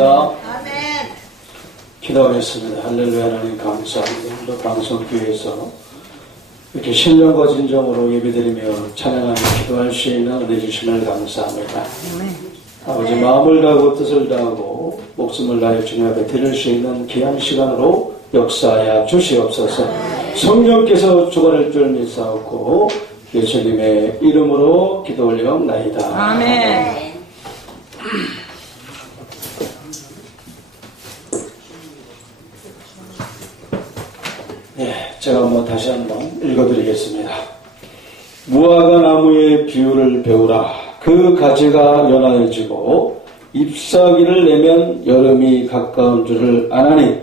아멘. 기도하겠습니다. 할렐루야. 하나님 감사합니다. 오늘도 방송교회에서 이렇게 신령과 진정으로 예배드리며 찬양하며 기도할 수 있는 은혜 주심을 감사합니다. 아버지, 마음을 다하고 뜻을 다하고 목숨을 다해 주님 앞에 드릴 수 있는 귀한 시간으로 역사하여 주시옵소서. 성령께서 주관할 줄 믿사옵고 예수님의 이름으로 기도 올리옵나이다. 아멘. 제가 다시 한번 읽어드리겠습니다. 무화과 나무의 비유를 배우라. 그 가지가 연하여지고 잎사귀를 내면 여름이 가까운 줄을 아나니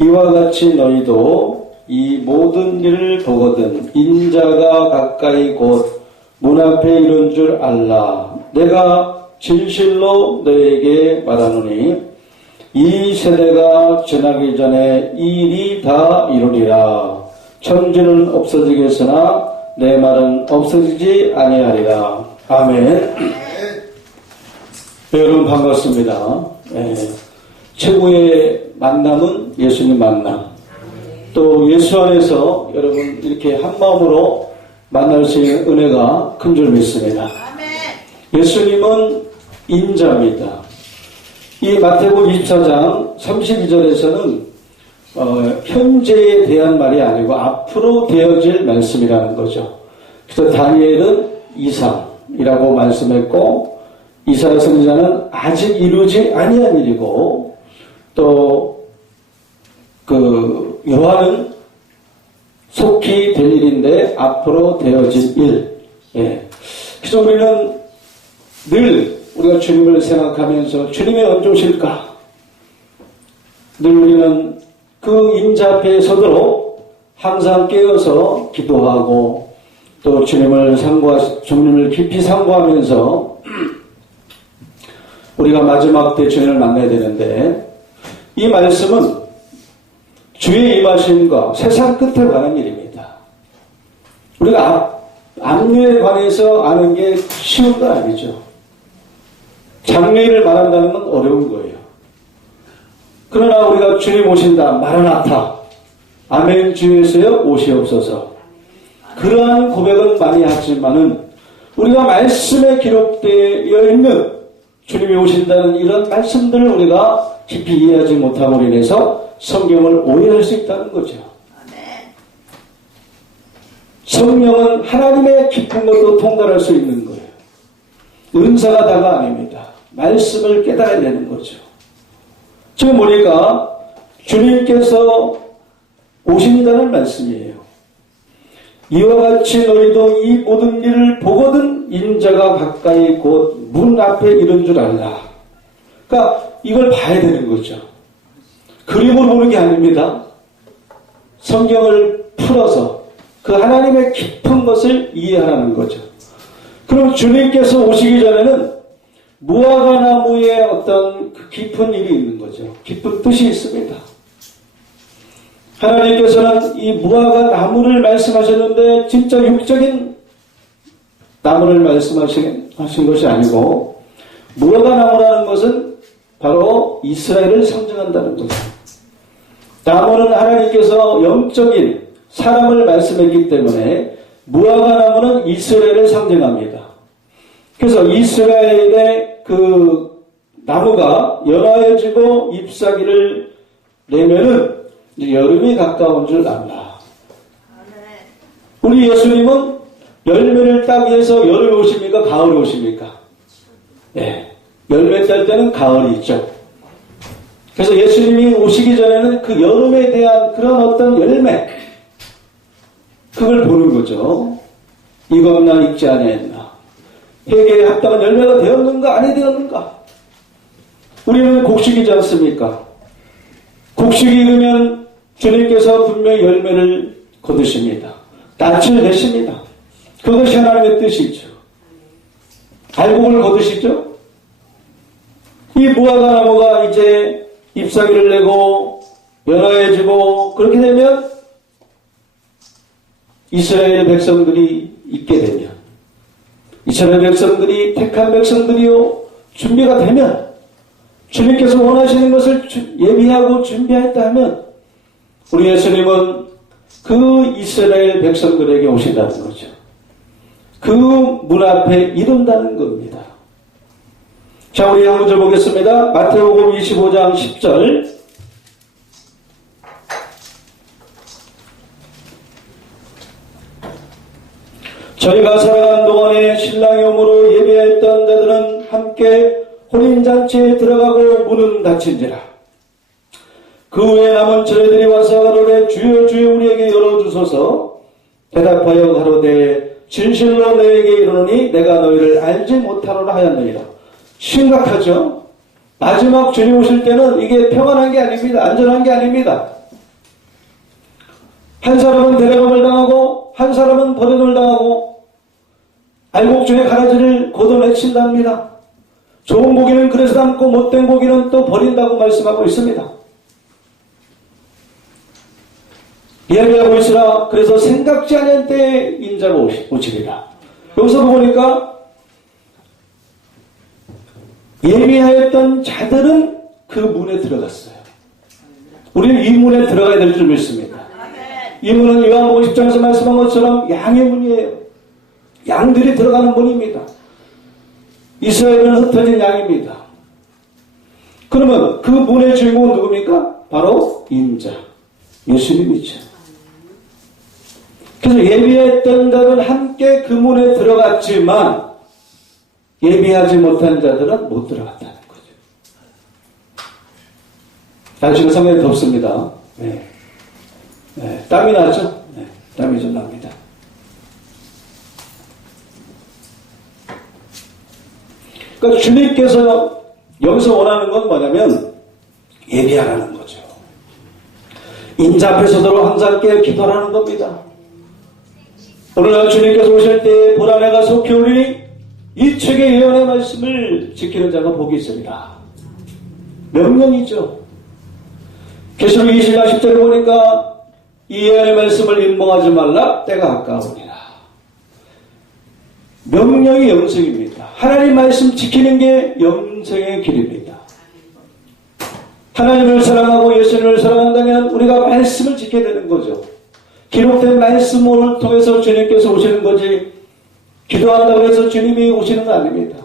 이와 같이 너희도 이 모든 일을 보거든 인자가 가까이 곧 문 앞에 이른 줄 알라. 내가 진실로 너에게 말하노니 이 세대가 지나기 전에 이 일이 다 이루리라. 천지는 없어지겠으나 내 말은 없어지지 아니하리라. 아멘. 여러분 반갑습니다. 최고의 만남은 예수님 만남. 또 예수 안에서 여러분 이렇게 한마음으로 만날 수 있는 은혜가 큰 줄 믿습니다. 예수님은 인자입니다. 이 마태복음 24장 32절에서는 현재에 대한 말이 아니고 앞으로 되어질 말씀이라는 거죠. 그래서 다니엘은 이상이라고 말씀했고 이사야 선지자는 아직 이루지 아니한 일이고 또 요한은 속히 될 일인데 앞으로 되어질 일. 그래서 우리는 늘 우리가 주님을 생각하면서 주님이 언제 오실까? 늘 우리는 그 인자 앞에 서도록 항상 깨어서 기도하고 또 주님을 깊이 상고하면서 우리가 마지막 때 주님을 만나야 되는데 이 말씀은 주의 임하심과 세상 끝에 관한 일입니다. 우리가 앞일에 관해서 아는 게 쉬운 건 아니죠. 장래일을 말한다는 건 어려운 거예요. 그러나 우리가 주님 오신다, 마라나타, 아멘 주 예수여 오시옵소서. 그러한 고백은 많이 하지만은 우리가 말씀에 기록되어 있는 주님이 오신다는 이런 말씀들을 우리가 깊이 이해하지 못함으로 인해서 성경을 오해할 수 있다는 거죠. 성령은 하나님의 깊은 것도 통달할 수 있는 거예요. 은사가 다가 아닙니다. 말씀을 깨달아야 되는 거죠. 지금 보니까 주님께서 오신다는 말씀이에요. 이와 같이 너희도 이 모든 일을 보거든 인자가 가까이 곧 문 앞에 이른 줄 알라. 그러니까 이걸 봐야 되는 거죠. 그림으로 보는 게 아닙니다. 성경을 풀어서 그 하나님의 깊은 것을 이해하라는 거죠. 그럼 주님께서 오시기 전에는 무화과 나무에 어떤 그 깊은 일이 있는 거죠. 깊은 뜻이 있습니다. 하나님께서는 이 무화과 나무를 말씀하셨는데 진짜 육적인 나무를 말씀하신 것이 아니고 무화과 나무라는 것은 바로 이스라엘을 상징한다는 거죠. 나무는 하나님께서 영적인 사람을 말씀했기 때문에 무화과 나무는 이스라엘을 상징합니다. 그래서 이스라엘의 그 나무가 연하여지고 잎사귀를 내면은 여름이 가까운 줄 압니다. 우리 예수님은 열매를 따기 위해서 여름에 오십니까? 가을에 오십니까? 열매 딸 때는 가을이 있죠. 그래서 예수님이 오시기 전에는 그 여름에 대한 그런 어떤 열매, 그걸 보는 거죠. 익었나 익지 아니했나, 회개에 합당한 열매가 되었는가 아니 되었는가. 우리는 곡식이지 않습니까? 곡식이 익으면 주님께서 분명히 열매를 거두십니다. 낯을 내십니다. 그것이 하나님의 뜻이죠. 알곡을 거두시죠. 이 무화과 나무가 이제 잎사귀를 내고 연하여지고 그렇게 되면 이스라엘 백성들이 있게 되면, 이스라엘 백성들이 택한 백성들이요 준비가 되면 주님께서 원하시는 것을 예비하고 준비했다 하면 우리 예수님은 그 이스라엘 백성들에게 오신다는 거죠. 그 문 앞에 이른다는 겁니다. 자, 우리 한 구절 보겠습니다. 마태복음 25장 10절. 저희가 살아가는 동안에 신랑이 오므로 예비했던 자들은 함께 혼인잔치에 들어가고 문은 닫힌지라. 그 후에 남은 저희들이 와서 가로되 주여 주여 우리에게 열어주소서. 대답하여 가로되 진실로 너희에게 이르노니 내가 너희를 알지 못하노라 하였느니라. 심각하죠? 마지막 주님 오실 때는 이게 평안한 게 아닙니다. 안전한 게 아닙니다. 한 사람은 데려감을 당하고 한 사람은 버림을 당하고 알곡중에 가라지를 걷어내친답니다. 좋은 고기는 그래서 담고 못된 고기는 또 버린다고 말씀하고 있습니다. 예비하고 있으라. 그래서 생각지 않은 때에 인자가 오시리라. 여기서 보니까 예비하였던 자들은 그 문에 들어갔어요. 우리는 이 문에 들어가야 될 줄 믿습니다. 이 문은 요한복음 10장에서 말씀한 것처럼 양의 문이에요. 양들이 들어가는 문입니다. 이스라엘은 흩어진 양입니다. 그러면 그 문의 주인공은 누굽니까? 바로 인자, 예수님이죠. 그래서 예비했던 자들은 함께 그 문에 들어갔지만 예비하지 못한 자들은 못 들어갔다는 거죠. 날씨가 상당히 덥습니다. 네. 네. 땀이 나죠? 네. 땀이 좀 납니다. 그러니까 주님께서 여기서 원하는 건 뭐냐면 예비하라는 거죠. 인자 앞에 서도록 항상 깨어 기도하라는 겁니다. 오늘날 주님께서 오실 때 보라 내가 속히 오리니 이 책의 예언의 말씀을 지키는 자가 복이 있으리라. 명령이죠. 계시록 20장 10절에 보니까 이 예언의 말씀을 임봉하지 말라 때가 가까우니라. 명령이 영생입니다. 하나님 말씀 지키는 게 영생의 길입니다. 하나님을 사랑하고 예수님을 사랑한다면 우리가 말씀을 지켜야 되는 거죠. 기록된 말씀을 통해서 주님께서 오시는 거지 기도한다고 해서 주님이 오시는 거 아닙니다.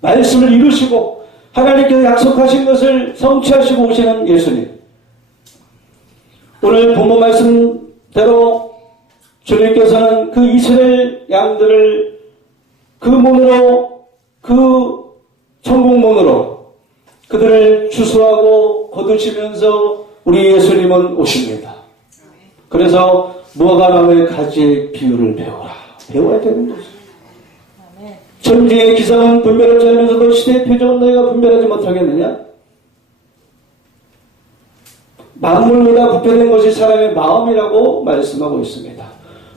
말씀을 이루시고 하나님께서 약속하신 것을 성취하시고 오시는 예수님. 오늘 본문 말씀대로 주님께서는 그 이스라엘 양들을 그 문으로 그 천국문으로 그들을 추수하고 거두시면서 우리 예수님은 오십니다. 그래서 무화과나무의 가지의 비유를 배워야 되는 거죠. 천지의 기상은 분별하지 않으면서도 시대의 표적은 너희가 분별하지 못하겠느냐? 만물보다 부패된 것이 사람의 마음이라고 말씀하고 있습니다.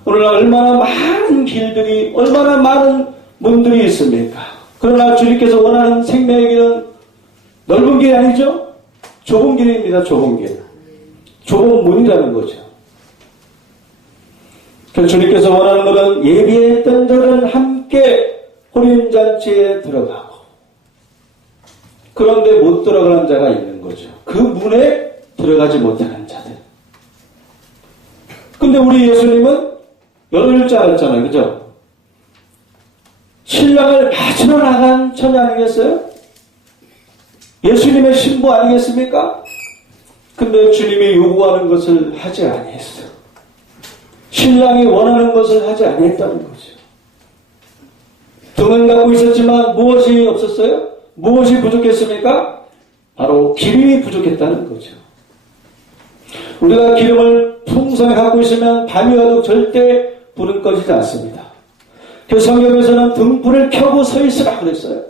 오늘날 얼마나 많은 길들이 얼마나 많은 문들이 있습니까? 그러나 주님께서 원하는 생명의 길은 넓은 길이 아니죠? 좁은 길입니다. 좁은 길. 좁은 문이라는 거죠. 그래서 주님께서 원하는 것은 예비했던 자들은 함께 혼인잔치에 들어가고 그런데 못 들어가는 자가 있는 거죠. 그 문에 들어가지 못하는 자들. 근데 우리 예수님은 열을 줄 알았잖아요. 그죠? 신랑을 맞으러 나간 처녀 아니겠어요? 예수님의 신부 아니겠습니까? 근데 주님이 요구하는 것을 하지 아니했어요. 신랑이 원하는 것을 하지 아니했다는 거죠. 등은 갖고 있었지만 무엇이 없었어요? 무엇이 부족했습니까? 바로 기름이 부족했다는 거죠. 우리가 기름을 풍성히 갖고 있으면 밤이 와도 절대 불은 꺼지지 않습니다. 그 성경에서는 등불을 켜고 서 있으라 그랬어요.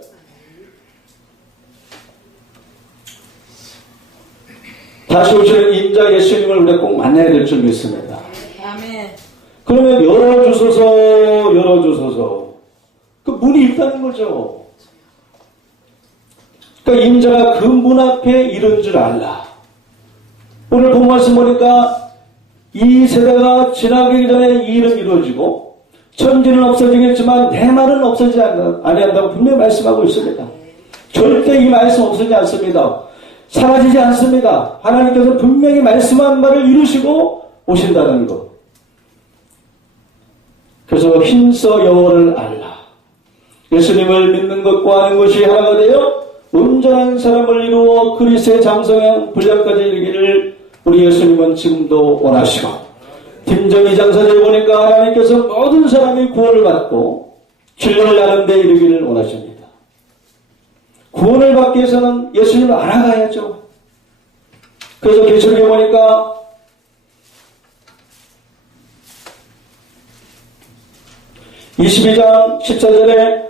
다시 오시는 인자 예수님을 우리가 꼭 만나야 될 줄 믿습니다. 그러면 열어주소서. 그 문이 있다는 거죠. 그러니까 인자가 그 문 앞에 이른 줄 알라. 오늘 본 말씀 보니까 이 세대가 지나가기 전에 이 일은 이루어지고 천지는 없어지겠지만 내 말은 없어지지 아니한다고 분명히 말씀하고 있습니다. 절대 이 말씀 없어지지 않습니다. 사라지지 않습니다. 하나님께서 분명히 말씀한 바를 이루시고 오신다는 것. 그래서 힘써 여호와를 알라. 예수님을 믿는 것과 하는 것이 하나가 되어 온전한 사람을 이루어 그리스도의 장성한 분량까지 이르기를 우리 예수님은 지금도 원하시고, 김정 2장 4절에 보니까 하나님께서 모든 사람이 구원을 받고 진리를 아는 데 이르기를 원하십니다. 구원을 받기 위해서는 예수님을 알아가야죠. 그래서 계시록에 보니까 (22장 14절에)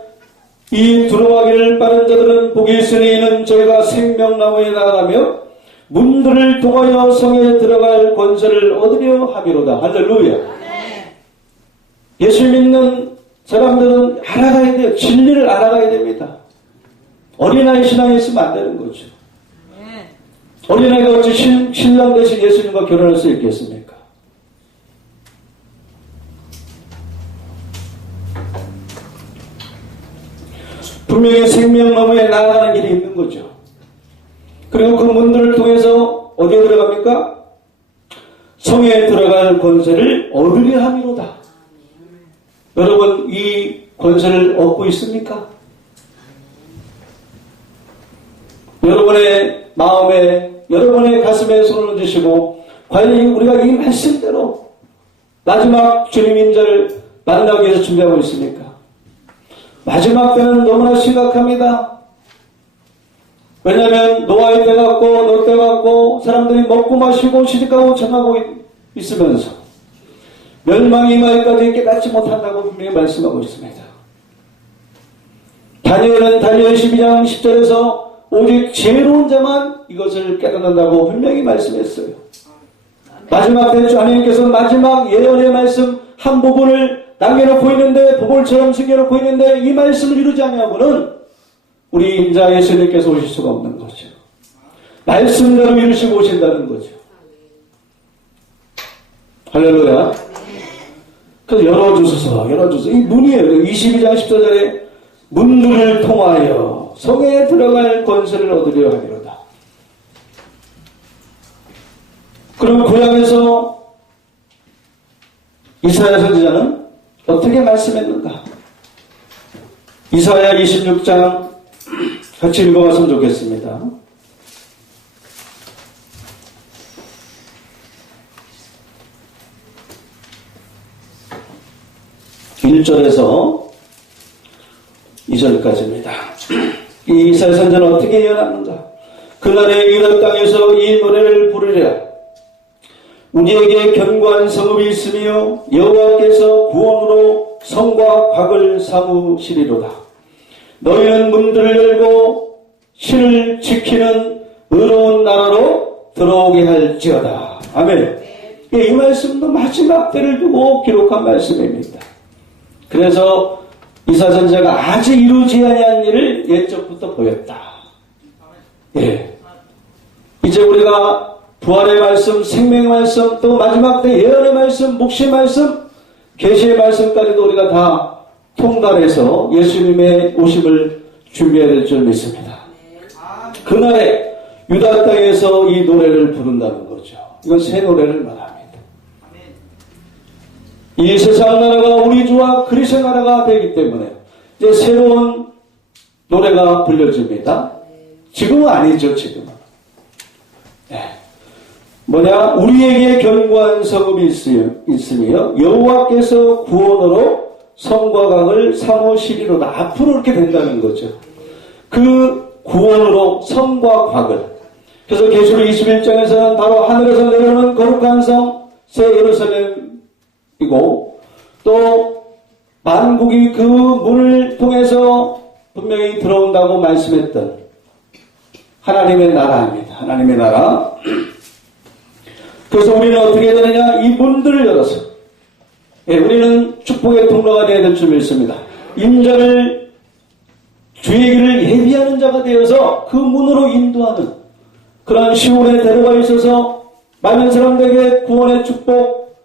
이 두루마기를 빠는 자들은 복이 있으니 이는 저희가 생명나무에 나아가며 문들을 통하여 성에 들어갈 권세를 얻으려 함이로다. 할렐루야. 예수 믿는 사람들은 알아가야 돼요. 진리를 알아가야 됩니다. 어린아이 신앙에 있으면 안 되는 거죠. 어린아이가 어찌 신랑 대신 예수님과 결혼할 수 있겠습니까? 분명히 생명나무에 나아가는 길이 있는 거죠. 그리고 그 문들을 통해서 어디에 들어갑니까? 성에 들어갈 권세를 얻으려 함이로다. 여러분, 이 권세를 얻고 있습니까? 여러분의 마음에, 여러분의 가슴에 손을 얹으시고 과연 우리가 이 말씀대로 마지막 주님 인자를 만나기 위해서 준비하고 있습니까? 마지막 때는 너무나 심각합니다. 왜냐하면 노아의 때 같고 롯 때 같고 사람들이 먹고 마시고 시집가고 전하고 있으면서 멸망이 임하기까지 깨닫지 못한다고 분명히 말씀하고 있습니다. 다니엘은 다니엘 12장 10절에서 오직 지혜로운 자만 이것을 깨닫는다고 분명히 말씀했어요. 마지막 때 하나님께서 마지막 예언의 말씀 한 부분을 남겨놓고 있는데, 보볼처럼 숨겨놓고 있는데 이 말씀을 이루지 않으면은 우리 인자 예수님께서 오실 수가 없는 거죠. 말씀대로 이루시고 오신다는 거죠. 할렐루야. 그래서 열어주소서. 이 문이에요. 22장 14절에 문들을 통하여 성에 들어갈 권세를 얻으려 하리로다. 그럼 고향에서 이사야 선지자는 어떻게 말씀했는가? 이사야 26장 같이 읽어봤으면 좋겠습니다. 1절에서 2절까지입니다. 이 이사야 선지자는 어떻게 예언하는가? 그날에 유다 땅에서 이 노래를 부르리라. 우리에게 견고한 성읍이 있으며 여호와께서 구원으로 성과 곽을 삼으시리로다. 너희는 문들을 열고 신을 지키는 의로운 나라로 들어오게 할지어다. 아멘. 이 말씀도 마지막 때를 두고 기록한 말씀입니다. 그래서 이사야 선지자가 아직 이루지 아니한 일을 옛적부터 보였다. 예. 이제 우리가 부활의 말씀, 생명의 말씀, 또 마지막 때 예언의 말씀, 묵시의 말씀, 계시의 말씀까지도 우리가 다 통달해서 예수님의 오심을 준비해야 될 줄 믿습니다. 그날에 유다 땅에서 이 노래를 부른다는 거죠. 이건 새 노래를 말합니다. 이 세상 나라가 우리 주와 그리스도의 나라가 되기 때문에 이제 새로운 노래가 불려집니다. 지금은 아니죠, 지금은. 뭐냐? 우리에게 견고한 성읍이 있으며 여호와께서 구원으로 성과 강을 삼으시리로다. 앞으로 이렇게 된다는 거죠. 그 구원으로 성과 곽을. 그래서 계시록 21장에서는 바로 하늘에서 내려오는 거룩한 성 새 예루살렘이고, 또 만국이 그 문을 통해서 분명히 들어온다고 말씀했던 하나님의 나라입니다. 하나님의 나라. 그래서 우리는 어떻게 되느냐? 이 문들을 열어서, 우리는 축복의 통로가 되어야 될 줄 믿습니다. 임자를, 주의 길을 예비하는 자가 되어서 그 문으로 인도하는 그런 시온의 대로가 있어서 많은 사람들에게 구원의 축복,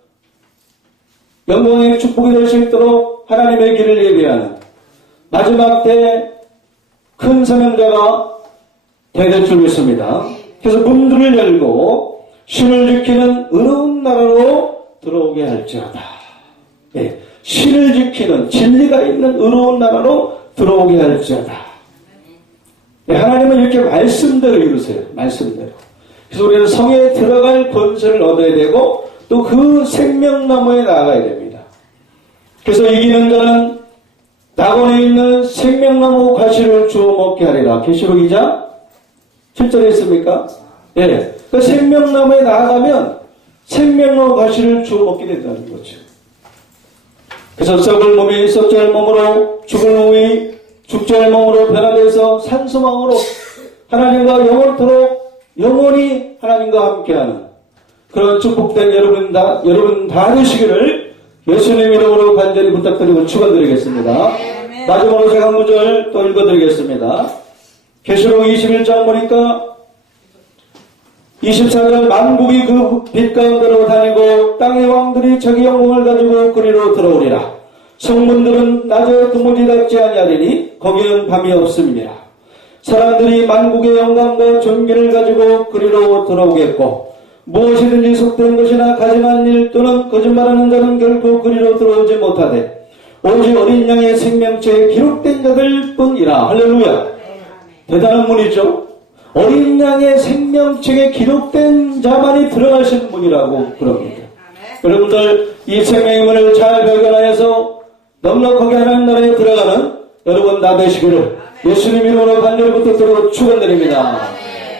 영광의 축복이 될 수 있도록 하나님의 길을 예비하는, 마지막 때 큰 사명자가 대될 줄 믿습니다. 그래서 문들을 열고 신을 지키는 의로운 나라로 들어오게 할지어다. 예, 신을 지키는 진리가 있는 의로운 나라로 들어오게 할지어다. 예, 하나님은 이렇게 말씀대로 이루세요. 말씀대로. 그래서 우리는 성에 들어갈 권세를 얻어야 되고 또 그 생명나무에 나아가야 됩니다. 그래서 이기는 자는 낙원에 있는 생명나무 과실을 주워 먹게 하리라. 계시록 2장 7절에 있습니까? 예. 그 생명나무에 나아가면 생명나무 과실을 주워 먹게 된다는 거죠. 그래서 썩을 몸이 썩지 않을 몸으로, 죽을 몸이 죽지 않을 몸으로 변화돼서 산소망으로 하나님과 영원히 하나님과 함께하는 그런 축복된 여러분 다 되시기를 예수님 이름으로 간절히 부탁드리고 축원드리겠습니다. 마지막으로 제가 한 구절 또 읽어드리겠습니다. 계시록 21장 보니까 24절 만국이 그 빛 가운데로 다니고 땅의 왕들이 자기 영광을 가지고 그리로 들어오리라. 성문들은 낮에 도무지 닫지 아니하리니 거기는 밤이 없음이니라. 사람들이 만국의 영광과 존귀를 가지고 그리로 들어오겠고 무엇이든지 속된 것이나 가증한 일 또는 거짓말하는 자는 결코 그리로 들어오지 못하되 오직 어린 양의 생명체에 기록된 자들 뿐이라. 할렐루야. 대단한 분이죠. 어린 양의 생명책에 기록된 자만이 들어가시는 분이라고 그럽니다. 여러분들 이 생명의 문을 잘 발견하여서 넉넉하게 하나님 나라에 들어가는 여러분 다 되시기를 예수님 이름으로 간절히 부탁드리고 축원드립니다.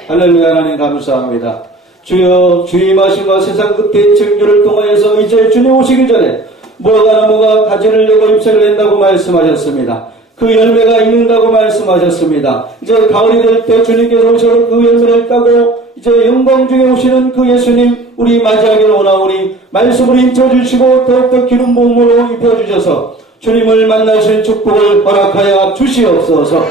할렐루야. 하나님 감사합니다. 주여 주임하심과 세상 끝의 창조를 통하여서 이제 주님 오시기 전에 무화과 나무가 가지를 내고 잎사를 낸다고 말씀하셨습니다. 그 열매가 있는다고 말씀하셨습니다. 이제 가을이 될 때 주님께서 오셔서 그 열매를 따고 이제 영광 중에 오시는 그 예수님 우리 맞이하기를 원하오니 말씀을 인쳐주시고 더욱더 기름 부음으로 입혀주셔서 주님을 만나신 축복을 허락하여 주시옵소서.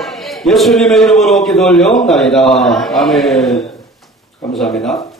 예수님의 이름으로 기도 올려옵나이다. 아멘. 감사합니다.